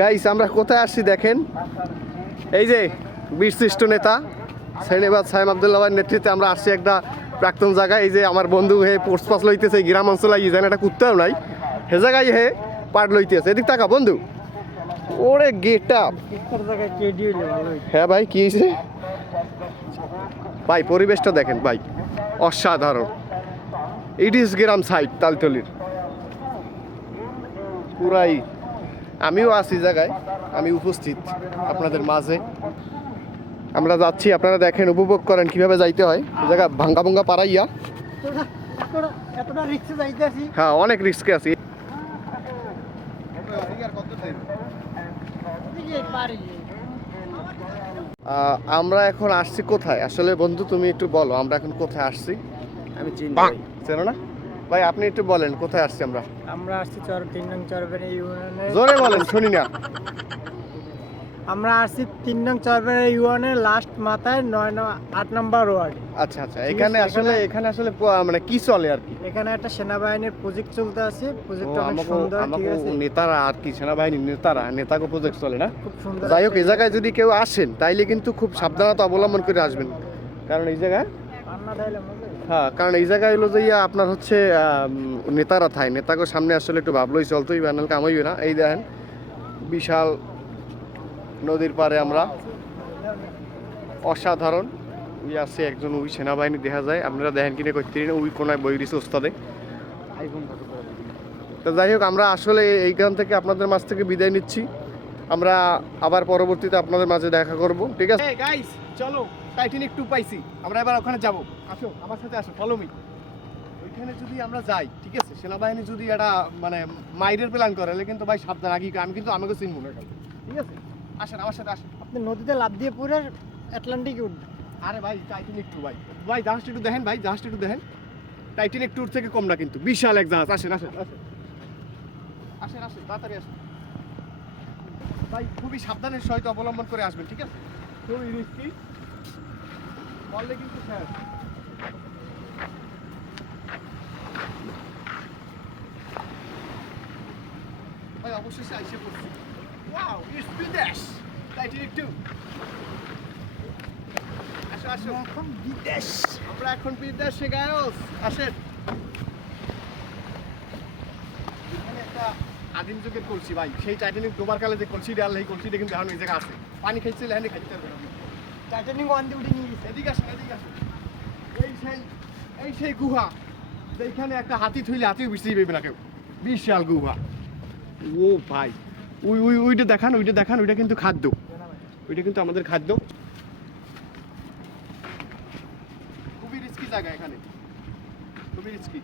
Guys আমরা কোথায় আসছি দেখেন, এই যে বীরশ্রেষ্ঠ নেতা সেনাবাদ সাইম আবদুল্লাহর নেতৃত্বে আমরা আসছি একটা প্রাক্তন জায়গায়। এই যে আমার বন্ধু হে পোস্ট পাস লইতেছে গ্রাম অঞ্চলে যেন একটা কুত্তাও নাই সে জায়গায় হে পাট লইতেছে। এদিক টাকা বন্ধু, ওরে গেট আপ। হ্যাঁ ভাই কি হয়েছে ভাই, পরিবেশটা দেখেন ভাই, অসাধারণ। ইট ইস গ্রাম সাইড তালতলির পুরাই। আমিও আছি জায়গায়, আমি উপস্থিত আপনাদের মাঝে। আমরা যাচ্ছি, আপনারা দেখেন, উপভোগ করেন কিভাবে যাইতে হয়। জায়গা ভাঙ্গা ভঙ্গা পাড়াইয়া, হ্যাঁ অনেক রিস্কে আছি। আমরা এখন আসছি কোথায় আসলে বন্ধু, তুমি একটু বলো আমরা এখন কোথায় আসছি? আমি চিনি চেনো না ভাই, আপনি একটু বলেন কোথায় আসছি আমরা? আমরা আসছি 3 নং চরবেড়ি ইউনিয়নের। জোরে বলেন শুনি না। আমরা আসছি 3 নং চরবেড়ি ইউনিয়নের লাস্ট মাথায় 8 নম্বর ওয়ার্ড। আচ্ছা আচ্ছা, এখানে আসলে মানে কি চলে আর কি? এখানে একটা সেনাবাহিনীর প্রজেক্ট চলতে আছে। প্রজেক্টটা অনেক সুন্দর, ঠিক আছে। নেতারা আর কি, সেনাবাহিনীর নেতাকে প্রজেক্ট চলে না? খুব সুন্দর। যাই হোক, এই জায়গায় যদি কেউ আসেন তাইলে কিন্তু খুব সাবধানতা অবলম্বন করে আসবেন, কারণ এই জায়গায় হ্যাঁ, কারণ এই জায়গায় হলো যে আপনার হচ্ছে নেতারা থাই, নেতাকে সামনে আসলে একটু ভাবলই চলতোই ব্যানাল কামাইবে না। এই দেখেন বিশাল নদীর পাড়ে আমরা, অসাধারণ। ওই আছে একজন, ওই সেনাবাহিনী দেখা যায়, আপনারা দেখেন কিনে করতে ওই কোনায় বই দিছে ওস্তাদে। তো যাই হোক, আমরা আসলে এইখান থেকে আপনাদের মাঝ থেকে বিদায় নিচ্ছি। আমরা আবার পরবর্তীতে আপনাদের মাঝে দেখা করব, ঠিক আছে গাইস? চলো টাইটানিক 2 পাইছি, আমরা এবার ওখানে যাব। আসো আমার সাথে, আসো, ফলো মি। ওইখানে যদি আমরা যাই, ঠিক আছে, সেনাবাহিনী যদি একটা মানে মাইরের প্ল্যান করে তাহলে কিন্তু ভাই সাবধান, আগে আমি কিন্তু আমাকে চিনবো না, ঠিক আছে? আসেন আমার সাথে, আসেন। আপনি নদীতে লাফ দিয়ে পুরো আটলান্টিকে উঠবেন। আরে ভাই টাইটানিক 2 ভাই, ভাই জাহাজটা একটু দেখেন, ভাই জাহাজটা একটু দেখেন। টাইটানিক 2 থেকে কম না কিন্তু, বিশাল এক জাহাজ। আসেন আসেন আসেন আসেন আসেন, তাড়াতাড়ি আসেন ভাই, খুবই সাবধানের সহিত অবলম্বন করে আসবেন, ঠিক আছে? খুবই রিস্কি, বললে কিন্তু স্যার। ভাই অবশেষে আইসে পড়ছি। ওয়াও, ইটস বিদেশ টাইটানিক 2। আসো আসো, এখন বিদেশ, আমরা এখন বিদেশে গায়স। আসেন, এখানে একটা আদিম যুগের কলসি ভাই, সেই টাইটানিক ডোবার কালে যে কলসি ডাল, এই কলসিটা কিন্তু এখন এই জায়গা আছে। পানি খাইছিল, হ্যাঁ খাইতে পারবেন আপনি। টাইটানিক ওয়ান দিয়ে উঠে নিয়ে গেছে। এদিকে আসেন, এদিকে আসেন। এই সেই গুহা যেখানে একটা হাতি থইলে হাতিও বিছড়ি পাইবে না কেউ, বিশাল গুহা। ও ভাই, ওইটা দেখান, ওইটা কিন্তু খাদ্য, ওইটা কিন্তু আমাদের খাদ্য। খুবই রিস্কি জায়গা এখানে, খুবই রিস্কি।